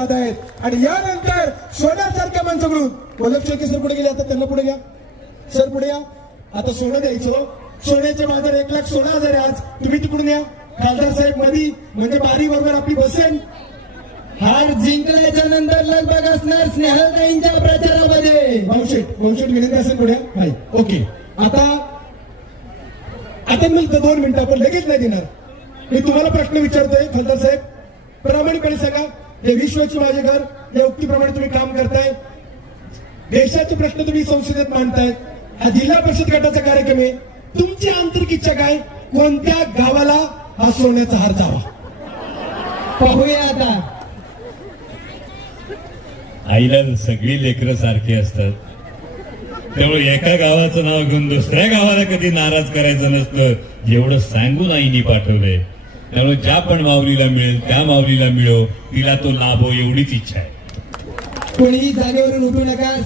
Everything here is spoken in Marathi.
आहेत. आणि यानंतर सोन्यासारख्या माणसाकडून वल्लभ शेळके सर पुढे गेले आता त्यांना पुढे घ्या. सर पुढे या. आता सोनं द्यायचं. सोन्याचे बाजार एक लाख सोळा हजार आहे आज. तुम्ही तिकडून या. खासदार साहेब मधी म्हणजे बारी बरोबर आपली बसेल. हार जिंकल्याच्या नंतर लगभग असणार स्नेहलताईंच्या प्रचारामध्ये. वंशेट वंशेट विनंती असेल पुढे. नाही ओके. आता आता मिळतं दोन मिनिटं आपण लगेच नाही देणार. मी तुम्हाला प्रश्न विचारतोय खासदार साहेब. प्रामाणिकपणे सांगा. हे विश्वाची माझे घर या उक्तीप्रमाणे तुम्ही काम करताय. देशाचे प्रश्न तुम्ही संसदेत मांडताय. हा जिल्हा परिषद गटाचा कार्यक्रम आहे. तुमची आंतरिक इच्छा काय? कोणत्या गावाला हा सोन्याचा हार जावा? पाहूया आता. आईला सगळी लेकरं सारखी असतात. त्यामुळे एका गावाचं नाव घेऊन दुसऱ्या गावाला कधी नाराज करायचं नसतं एवढं सांगून आईनी पाठवलंय. त्यामुळे ज्या पण माऊलीला मिळेल त्या माऊलीला मिळो. तिला तो लाभ हो एवढीच इच्छा आहे. कोणीही जागेवरून उठू नका.